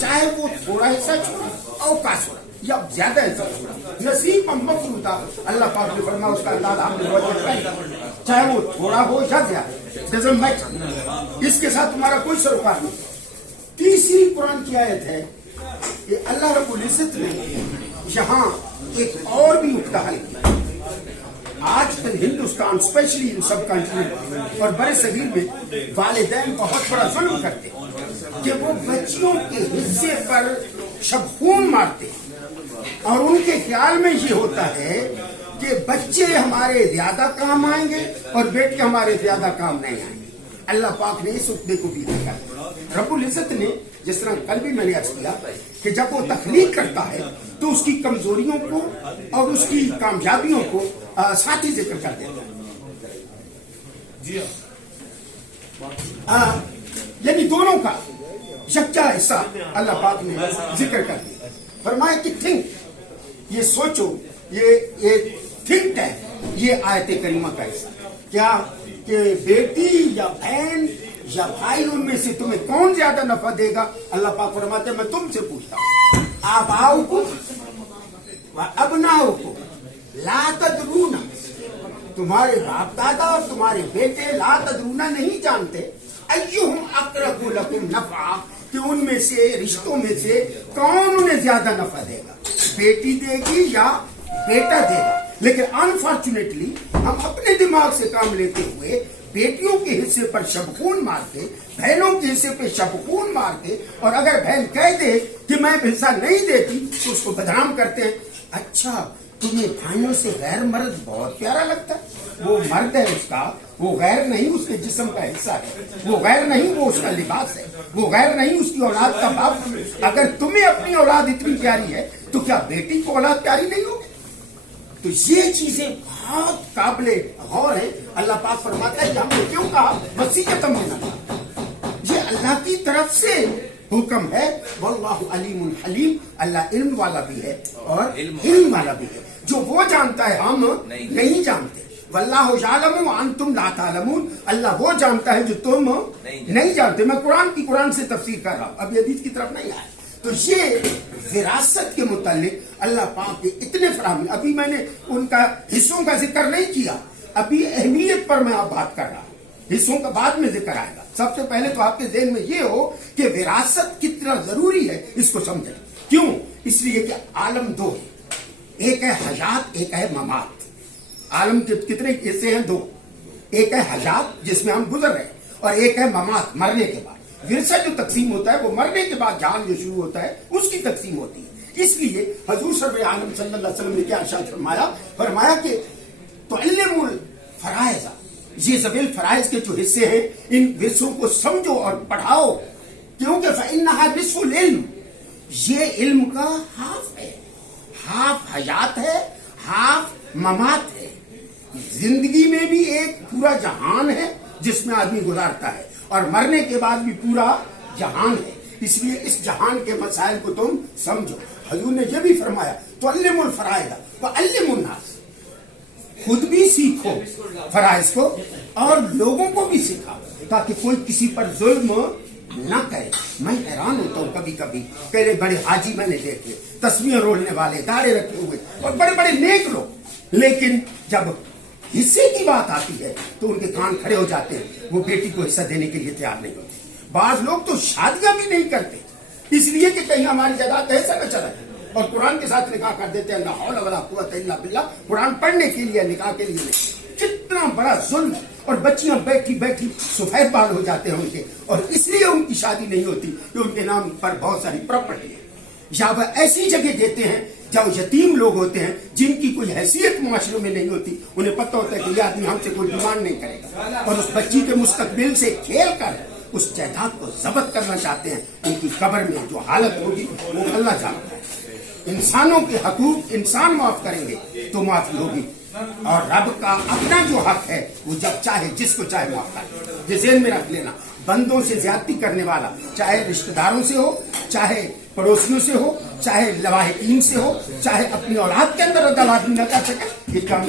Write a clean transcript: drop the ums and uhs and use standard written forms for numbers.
चाहे वो थोड़ा हिस्सा छोड़ा अवकाश छोड़ा या ज्यादा हिस्सा छोड़ा, नसीब मफरूदा अल्लाह पाक ने फरमाया उसका अंदाज आपने वजह किया, चाहे वो थोड़ा हो या ज्यादा, डजंट मैटर, इसके साथ तुम्हारा कोई सरोकार नहीं। तीसरी कुरान की आयत है कि अल्लाह रब्बुल इज्जत ने यहाँ एक और भी नुक्ता हल किया। आजकल हिंदुस्तान स्पेशली इन सब कंट्री और बड़े सगीर में वालिदैन बहुत बड़ा जुल्म करते हैं कि वो बच्चियों के हिस्से पर शबखून मारते हैं और उनके ख्याल में ये होता है कि बच्चे हमारे ज्यादा काम आएंगे और बेटे हमारे ज्यादा काम नहीं आएंगे। अल्लाह पाक ने इस उक्दे को भी देखा। रब्बुल इज्जत ने जिस तरह कल भी मैंने अर्ज किया कि जब वो तख्लीक करता है तो उसकी कमजोरियों को और उसकी कामयाबियों को साथ ही जिक्र कर देता है, यानी दोनों का यकजा हिस्सा अल्लाह पाक ने जिक्र कर दिया। फरमाया कि थिंक, ये सोचो, ये थिंक है ये आयत करीमा का हिस्सा, क्या कि बेटी या बहन या भाई उनमें से तुम्हें कौन ज्यादा नफा देगा। अल्लाह पाक फरमाते मैं तुमसे पूछता हूँ, आबाओ को अबनाओ को ला तदरूना, तुम्हारे बाप दादा और तुम्हारे बेटे ला तदरूना नहीं जानते, अय्युहुम अक़रबु लकुम नफ़ा, कि उनमें से रिश्तों में से कौन उन्हें ज्यादा नफा देगा, बेटी देगी या बेटा देगा। लेकिन अनफॉर्चुनेटली हम अपने दिमाग से काम लेते हुए बेटियों के हिस्से पर शबखून मार के, बहनों के हिस्से पे शबखून मार के, और अगर बहन कह दे कि मैं हिस्सा नहीं देती तो उसको बदनाम करते हैं। अच्छा, तुम्हें भाइयों से गैर मर्द बहुत प्यारा लगता है, वो मर्द है उसका, वो गैर नहीं उसके जिस्म का हिस्सा है, वो गैर नहीं वो उसका लिबास है, वो गैर नहीं उसकी औलाद का बाप। अगर तुम्हें अपनी औलाद इतनी प्यारी है तो क्या बेटी को औलाद प्यारी नहीं होगी? तो ये चीजें बहुत काबिले गौर है। अल्लाह पाक फरमाता है कि हमने क्यों कहा वसीयतम मिन अल्लाह, ये अल्लाह की तरफ से हुक्म है। वल्लाहु अलीमुन हलीम, अल्लाह इल्म वाला भी है और हिल्म वाला भी है, जो वो जानता है हम नहीं जानते। वल्लाहु यालमु अंतुम ला तालमून, अल्लाह वो जानता है जो तुम नहीं जानते। मैं कुरान से तफसीर कर रहा हूँ, अभी हदीस की तरफ नहीं आया। तो ये विरासत के मुतालिक अल्लाह पाक के इतने फराहमी, अभी मैंने उनका हिस्सों का जिक्र नहीं किया, अभी अहमियत पर मैं आप बात कर रहा हूँ, हिस्सों का बाद में जिक्र आएगा। सबसे पहले तो आपके ज़हन में ये हो कि विरासत कितना जरूरी है, इसको समझें। क्यों? इसलिए कि आलम दो है, एक है हयात, एक है ममात। आलम के कितने हिस्से हैं? दो। एक है हयात जिसमें हम गुजर रहे हैं, और एक है ममात, मरने के बाद। विरसा जो तकसीम होता है वो मरने के बाद जान जो शुरू होता है उसकी तकसीम होती है। इसलिए हजूर सल्लल्लाहु अलैहि वसल्लम ने क्या इरशाद फरमाया कि तुअल्लिमुल फराइज़, ये ज़बील फराइज के जो हिस्से हैं इन विरसों को समझो और पढ़ाओ, क्योंकि फ़इन्नहा निस्फुल इल्म, ये इल्म का हाफ है, हाफ हयात है, हाफ ममात है। जिंदगी में भी एक पूरा जहान है जिसमें आदमी गुजारता है, और मरने के बाद भी पूरा जहान है। इसलिए इस जहान के मसाइल को तुम समझो। हजूर ने यह भी फरमाया तुअल्लिमुल फराइज़ व अल्लिमुन नास, खुद भी सीखो फराइज को और लोगों को भी सिखाओ, ताकि कोई किसी पर जुल्म न करे। मैं हैरान होता हूँ कभी कभी, पहले बड़े हाजी मैंने देखे, तस्वीर रोलने वाले, दाढ़ी रखे हुए और बड़े बड़े नेक लोग, लेकिन जब हिस्से की बात आती है तो उनके कान खड़े हो जाते हैं, वो बेटी को हिस्सा देने के लिए तैयार नहीं होते। बाज लोग तो शादियां भी नहीं करते, इसलिए कि कहीं हमारी जायदाद हिस्सा न चला जाए, और कुरान के साथ निकाह कर देते हैं। ला हौला वला कुव्वता इल्ला बिल्लाह, कुरान पढ़ने के लिए, निकाह के लिए नहीं। कितना बड़ा जुल्म। और बच्चियां बैठी बैठी सफेद बाल हो जाते हैं उनके, और इसलिए उनकी शादी नहीं होती कि उनके नाम पर बहुत सारी प्रॉपर्टी है। या वह ऐसी जगह देते हैं जहाँ यतीम लोग होते हैं जिनकी कोई हैसियत मुआशरे में नहीं होती, उन्हें पता होता है कि यह आदमी हमसे कोई डिमांड नहीं करेगा, और उस बच्ची के मुस्तकबिल से खेल कर उस जायदाद को जब्त करना चाहते हैं। उनकी कब्र में जो हालत होगी वो अल्लाह जानता है। इंसानों के हकूक इंसान माफ करेंगे तो माफी होगी, और रब का अपना जो हक है वो जब चाहे जिसको चाहे माफ करे। ये ज़हन में रख लेना, बंदों से ज्यादती करने वाला, चाहे रिश्तेदारों से हो, चाहे पड़ोसियों से हो, चाहे लवाहिकीन से हो, चाहे अपनी औलाद के अंदर अदल आदमी न कर सके, ये काम